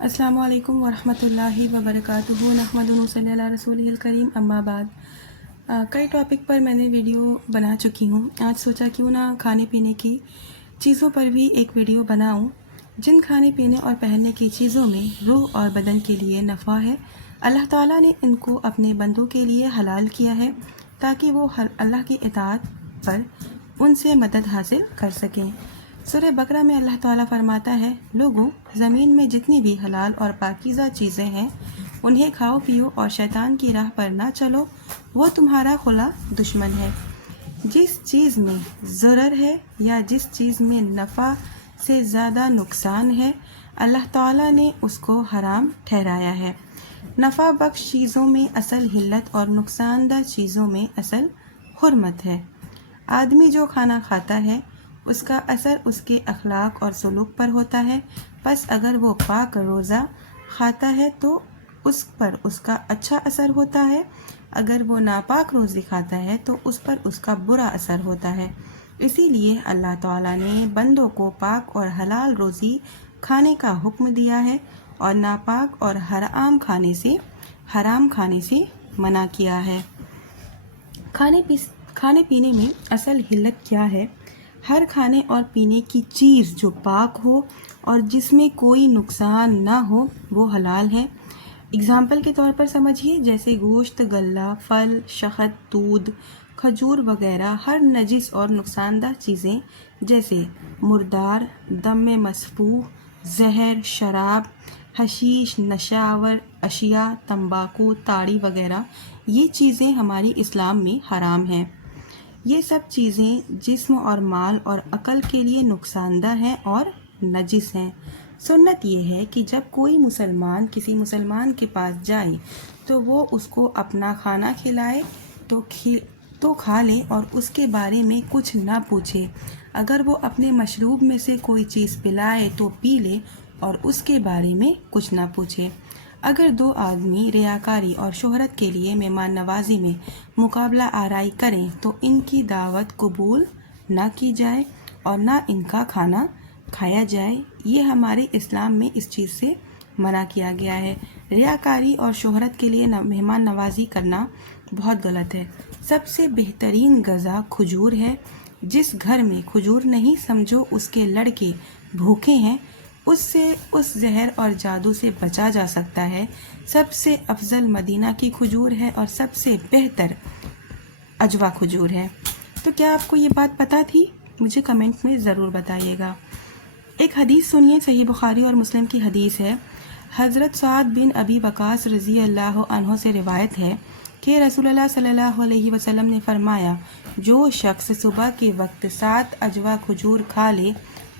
السلام علیکم ورحمۃ اللہ وبرکاتہ نحمدہ صلی اللہ رسول الکریم اما بعد کئی ٹاپک پر میں نے ویڈیو بنا چکی ہوں. آج سوچا کیوں نہ کھانے پینے کی چیزوں پر بھی ایک ویڈیو بناؤں. جن کھانے پینے اور پہننے کی چیزوں میں روح اور بدن کے لیے نفع ہے، اللہ تعالیٰ نے ان کو اپنے بندوں کے لیے حلال کیا ہے تاکہ وہ اللہ کی اطاعت پر ان سے مدد حاصل کر سکیں. سورہ بقرہ میں اللہ تعالیٰ فرماتا ہے، لوگوں، زمین میں جتنی بھی حلال اور پاکیزہ چیزیں ہیں انہیں کھاؤ پیو اور شیطان کی راہ پر نہ چلو، وہ تمہارا کھلا دشمن ہے. جس چیز میں ضرر ہے یا جس چیز میں نفع سے زیادہ نقصان ہے، اللہ تعالیٰ نے اس کو حرام ٹھہرایا ہے. نفع بخش چیزوں میں اصل حلت اور نقصان دہ چیزوں میں اصل حرمت ہے. آدمی جو کھانا کھاتا ہے اس کا اثر اس کے اخلاق اور سلوک پر ہوتا ہے. پس اگر وہ پاک روزہ کھاتا ہے تو اس پر اس کا اچھا اثر ہوتا ہے، اگر وہ ناپاک روزی کھاتا ہے تو اس پر اس کا برا اثر ہوتا ہے. اسی لیے اللہ تعالیٰ نے بندوں کو پاک اور حلال روزی کھانے کا حکم دیا ہے اور ناپاک اور حرام کھانے سے منع کیا ہے. کھانے پینے میں اصل حلت کیا ہے؟ ہر کھانے اور پینے کی چیز جو پاک ہو اور جس میں کوئی نقصان نہ ہو وہ حلال ہے. اگزامپل کے طور پر سمجھیے، جیسے گوشت، غلہ، پھل، شہد، دودھ، کھجور وغیرہ. ہر نجس اور نقصان دہ چیزیں جیسے مردار، دم مسفوح، زہر، شراب، حشیش، نشہ آور اشیاء، تمباکو، تاڑی وغیرہ، یہ چیزیں ہماری اسلام میں حرام ہیں. یہ سب چیزیں جسم اور مال اور عقل کے لیے نقصان دہ ہیں اور نجس ہیں. سنت یہ ہے کہ جب کوئی مسلمان کسی مسلمان کے پاس جائے تو وہ اس کو اپنا کھانا کھلائے تو کھا لے اور اس کے بارے میں کچھ نہ پوچھے. اگر وہ اپنے مشروب میں سے کوئی چیز پلائے تو پی لے اور اس کے بارے میں کچھ نہ پوچھے. اگر دو آدمی ریاکاری اور شہرت کے لیے مہمان نوازی میں مقابلہ آرائی کریں تو ان کی دعوت قبول نہ کی جائے اور نہ ان کا کھانا کھایا جائے. یہ ہمارے اسلام میں اس چیز سے منع کیا گیا ہے. ریاکاری اور شہرت کے لیے مہمان نوازی کرنا بہت غلط ہے. سب سے بہترین غذا کھجور ہے. جس گھر میں کھجور نہیں، سمجھو اس کے لڑکے بھوکے ہیں، اس سے اس زہر اور جادو سے بچا جا سکتا ہے. سب سے افضل مدینہ کی کھجور ہے اور سب سے بہتر عجوا کھجور ہے. تو کیا آپ کو یہ بات پتہ تھی؟ مجھے کمنٹ میں ضرور بتائیے گا. ایک حدیث سنیے، صحیح بخاری اور مسلم کی حدیث ہے. حضرت سعد بن ابی وقاص رضی اللہ عنہ سے روایت ہے کہ رسول اللہ صلی اللہ علیہ وسلم نے فرمایا، جو شخص صبح کے وقت 7 عجوا کھجور کھا لے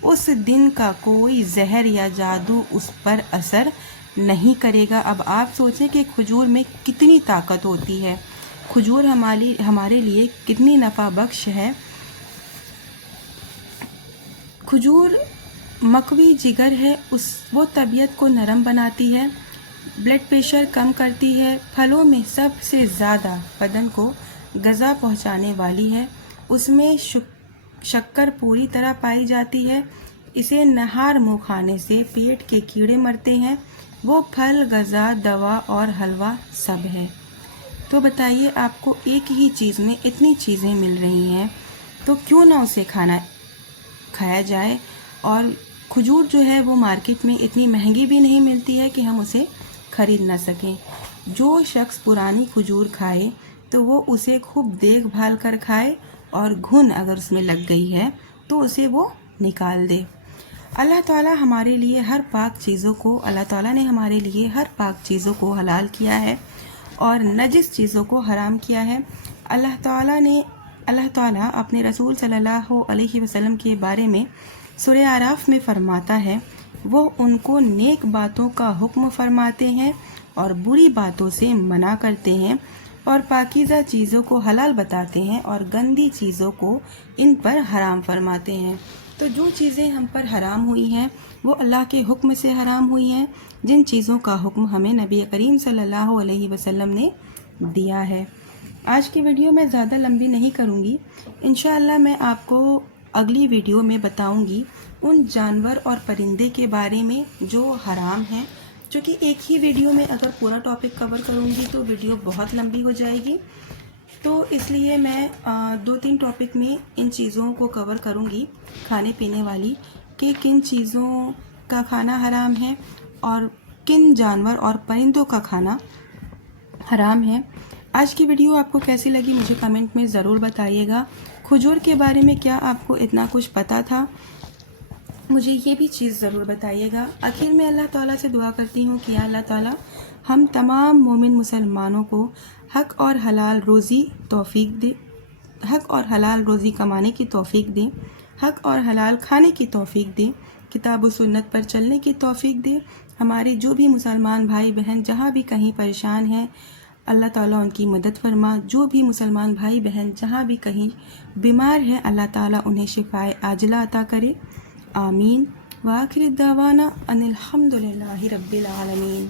اس دن کا کوئی زہر یا جادو اس پر اثر نہیں کرے گا. اب آپ سوچیں کہ کھجور میں کتنی طاقت ہوتی ہے، کھجور ہمارے لیے کتنی نفع بخش ہے. کھجور مقوی جگر ہے، وہ طبیعت کو نرم بناتی ہے، بلڈ پریشر کم کرتی ہے. پھلوں میں سب سے زیادہ بدن کو غذا پہنچانے والی ہے. اس میں شکر پوری طرح پائی جاتی ہے. اسے نہار منہ کھانے سے پیٹ کے کیڑے مرتے ہیں. وہ پھل، غذا، دوا اور حلوہ سب ہے. تو بتائیے، آپ کو ایک ہی چیز میں اتنی چیزیں مل رہی ہیں تو کیوں نہ اسے کھایا جائے. اور کھجور جو ہے وہ مارکیٹ میں اتنی مہنگی بھی نہیں ملتی ہے کہ ہم اسے خرید نہ سکیں. جو شخص پرانی کھجور کھائے تو وہ اسے خوب دیکھ بھال کر کھائے اور گھن اگر اس میں لگ گئی ہے تو اسے وہ نکال دے. اللہ تعالیٰ نے ہمارے لیے ہر پاک چیزوں کو حلال کیا ہے اور نجس چیزوں کو حرام کیا ہے. اللہ تعالیٰ اپنے رسول صلی اللہ علیہ وسلم کے بارے میں سورہ اعراف میں فرماتا ہے، وہ ان کو نیک باتوں کا حکم فرماتے ہیں اور بری باتوں سے منع کرتے ہیں اور پاکیزہ چیزوں کو حلال بتاتے ہیں اور گندی چیزوں کو ان پر حرام فرماتے ہیں. تو جو چیزیں ہم پر حرام ہوئی ہیں وہ اللہ کے حکم سے حرام ہوئی ہیں، جن چیزوں کا حکم ہمیں نبی کریم صلی اللہ علیہ وسلم نے دیا ہے. آج کی ویڈیو میں زیادہ لمبی نہیں کروں گی. انشاءاللہ میں آپ کو اگلی ویڈیو میں بتاؤں گی ان جانور اور پرندے کے بارے میں جو حرام ہیں. چونکہ ایک ہی ویڈیو میں اگر پورا ٹاپک کور کروں گی تو ویڈیو بہت لمبی ہو جائے گی، تو اس لیے میں 2-3 ٹاپک میں ان چیزوں کو کور کروں گی کھانے پینے والی، کہ کن چیزوں کا کھانا حرام ہے اور کن جانور اور پرندوں کا کھانا حرام ہے۔ آج کی ویڈیو آپ کو کیسی لگی مجھے کمنٹ میں ضرور بتائیے گا۔ کھجور کے بارے میں کیا آپ کو اتنا کچھ پتہ تھا؟ مجھے یہ بھی چیز ضرور بتائیے گا۔ آخر میں اللہ تعالیٰ سے دعا کرتی ہوں کہ یا اللہ تعالیٰ ہم تمام مومن مسلمانوں کو حق اور حلال روزی توفیق دے، حق اور حلال روزی کمانے کی توفیق دے، حق اور حلال کھانے کی توفیق دے، کتاب و سنت پر چلنے کی توفیق دے۔ ہمارے جو بھی مسلمان بھائی بہن جہاں بھی کہیں پریشان ہیں، اللہ تعالیٰ ان کی مدد فرما۔ جو بھی مسلمان بھائی بہن جہاں بھی کہیں بیمار ہیں، اللہ تعالیٰ انہیں شفائے عاجلہ عطا کرے، آمین۔ وآخر الدعوانا ان الحمد للہ رب العالمین۔